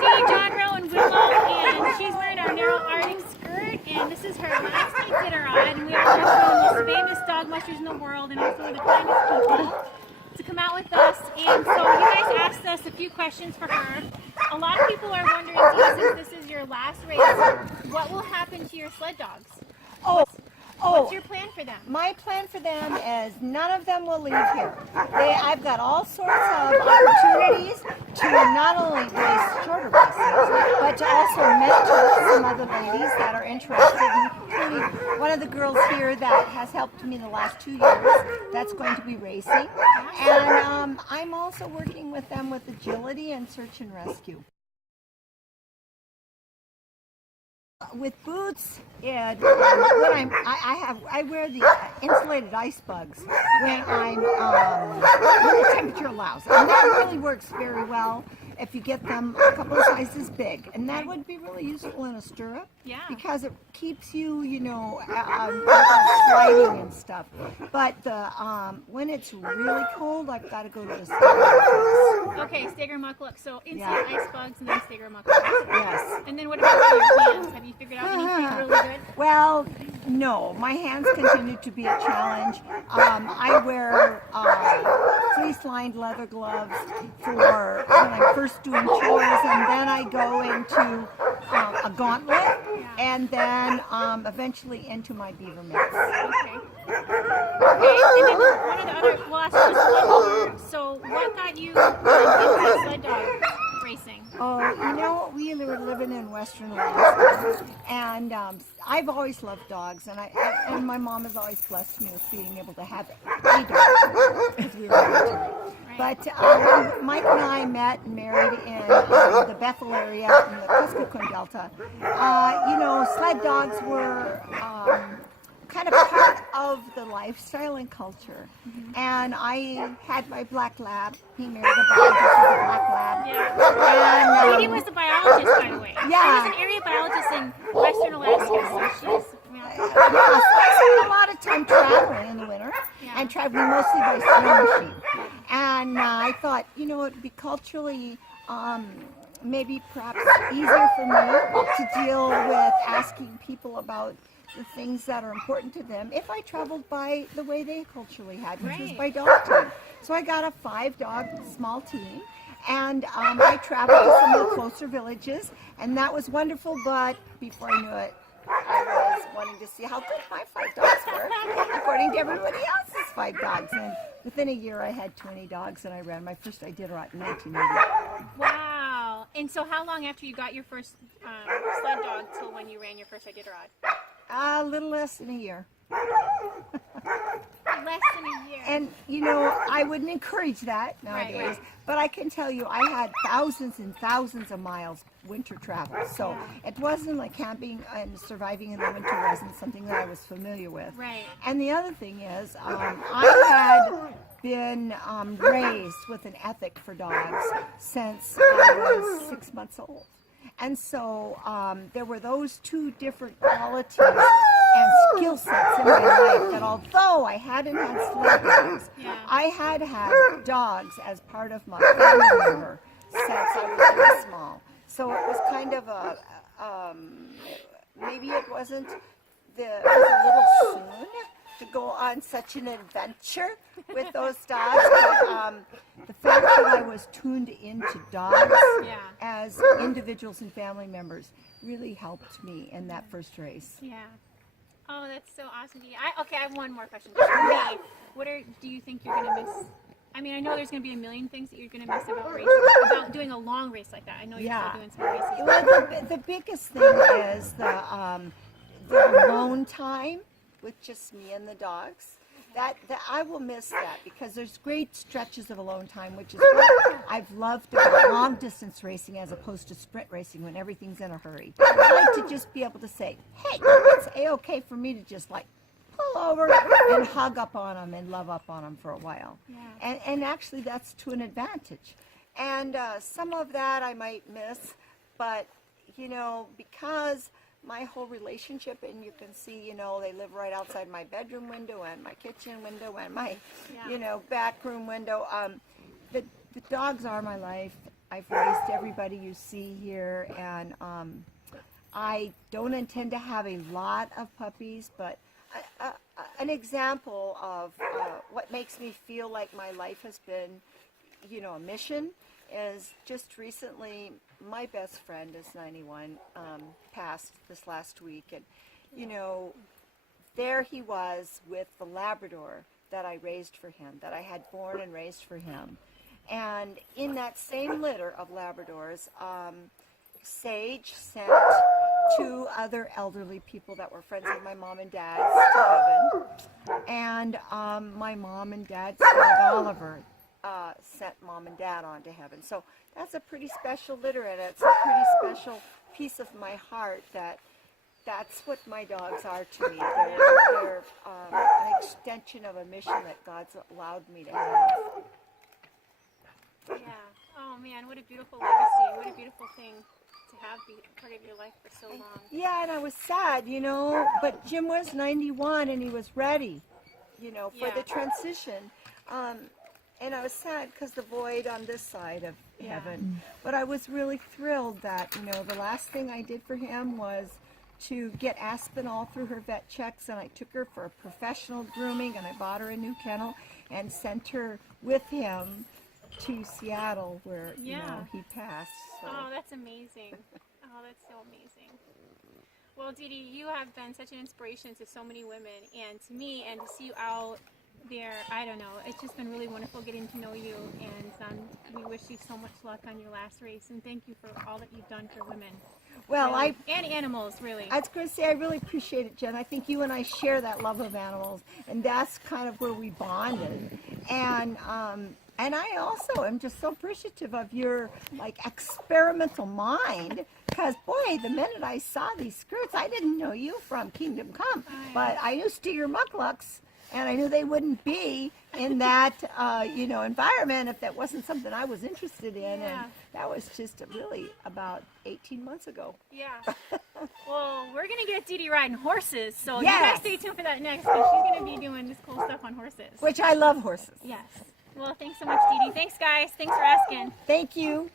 Dee Dee Jonrowe and Willow, and she's wearing our narrow Arctic skirt, and this is her last Iditarod, and we are one of the most famous dog mushers in the world, and also the kindest people to come out with us. And so you guys asked us a few questions for her. A lot of people are wondering, Dee, since this is your last race, what will happen to your sled dogs? What's your plan for them? My plan for them is none of them will leave here. I've got all sorts of opportunities to not only race shorter races, but to also mentor some other ladies that are interested, including one of the girls here that has helped me the last 2 years that's going to be racing. And I'm also working with them with agility and search and rescue. With boots, and when I wear the insulated ice bugs when when the temperature allows, and that really works very well if you get them a couple of sizes big, and that would be really useful in a stirrup, because it keeps you, sliding and stuff. But when it's really cold, I've got to go to the stirrup. Okay, Steger muckluck. So inside ice bugs and then Steger muckluck. Yes. And then what about for your hands? Have you figured out anything really good? Well, no. My hands continue to be a challenge. I wear fleece-lined leather gloves for when I'm first doing chores, and then I go into a gauntlet, and then eventually into my beaver mitts. Okay. Okay, and then one of the other, we'll ask you sled dog. So what got you into sled dog racing? Oh, we were living in Western Alaska, and I've always loved dogs, and my mom has always blessed me with being able to have a dog, because we were married. But Mike and I met and married in the Bethel area in the Kuskokwim Delta. Sled dogs were kind of part of the lifestyle and culture. And I had my black lab. He married a biologist with a black lab. Yeah. And, Dee Dee was a biologist, by the way. Yeah. She was an area biologist in Western Alaska, so she's... I spent a lot of time traveling in the winter, and traveling mostly by snow machine. And I thought, it would be culturally maybe perhaps easier for me to deal with asking people about the things that are important to them if I traveled by the way they culturally had, which was by dog team. So I got a 5-dog small team, and I traveled to some of the closer villages, and that was wonderful, but before I knew it, I was wanting to see how good my 5 dogs were, according to everybody else's 5 dogs. And within a year, I had 20 dogs, and I ran my first Iditarod in 1980. Wow. And so how long after you got your first sled dog till when you ran your first Iditarod? A little less than a year. Less than a year. And, I wouldn't encourage that nowadays, but I can tell you I had thousands and thousands of miles winter travel. So it wasn't like camping and surviving in the winter wasn't something that I was familiar with. Right. And the other thing is, I had been raised with an ethic for dogs since I was 6 months old. And so there were those 2 different qualities and skill sets in my life that although I hadn't had sled dogs, I had had dogs as part of my family member since I was very small. So it was kind of maybe it was a little soon to go on such an adventure with those dogs, but the fact that I was tuned into dogs as individuals and family members really helped me in that first race. Yeah. Oh, that's so awesome. I have one more question. What do you think you're going to miss? I mean, I know there's going to be a million things that you're going to miss about racing, about doing a long race like that. I know you're still doing some races. Well, the biggest thing is the alone time with just me and the dogs. That I will miss that, because there's great stretches of alone time, which is what I've loved about long distance racing as opposed to sprint racing when everything's in a hurry. I like to just be able to say, hey, it's A-okay for me to just like pull over and hug up on them and love up on them for a while. Yeah. And actually that's to an advantage. And some of that I might miss, but because my whole relationship, and you can see, they live right outside my bedroom window and my kitchen window and my, back room window. The dogs are my life. I've raised everybody you see here, and I don't intend to have a lot of puppies, but an example of what makes me feel like my life has been, you know, a mission is just recently my best friend is 91, passed this last week, and you know, there he was with the Labrador that I raised for him, that I had born and raised for him. And in that same litter of Labradors, Sage sent 2 other elderly people that were friends of my mom and dad's to heaven. And my mom and dad's son Oliver sent mom and dad on to heaven. So that's a pretty special litter, and it's a pretty special piece of my heart that's what my dogs are to me. They're an extension of a mission that God's allowed me to have. Yeah. Oh man, what a beautiful legacy. What a beautiful thing to have be part of your life for so long. Yeah, and I was sad, you know, but Jim was 91 and he was ready, you know, for the transition. And I was sad because the void on this side of heaven. But I was really thrilled that, you know, the last thing I did for him was to get Aspen all through her vet checks, and I took her for professional grooming, and I bought her a new kennel and sent her with him to Seattle where you know, he passed. So. Oh, that's amazing. Oh, that's so amazing. Well, Dee Dee, you have been such an inspiration to so many women, and to me, and to see you out there, I don't know, it's just been really wonderful getting to know you, and we wish you so much luck on your last race, and thank you for all that you've done for women. Well, really. And animals, really. I was going to say, I really appreciate it, Jen. I think you and I share that love of animals, and that's kind of where we bonded. And I also am just so appreciative of your, like, experimental mind, because, boy, the minute I saw these skirts, I didn't know you from Kingdom Come, but I knew Steer Mucklucks, and I knew they wouldn't be in that, you know, environment if that wasn't something I was interested in, and that was just really about 18 months ago. Yeah. Well, we're going to get Dee Dee riding horses, so you guys stay tuned for that next, because she's going to be doing this cool stuff on horses. Which I love horses. Yes. Well, thanks so much, Dee Dee. Thanks, guys. Thanks for asking. Thank you.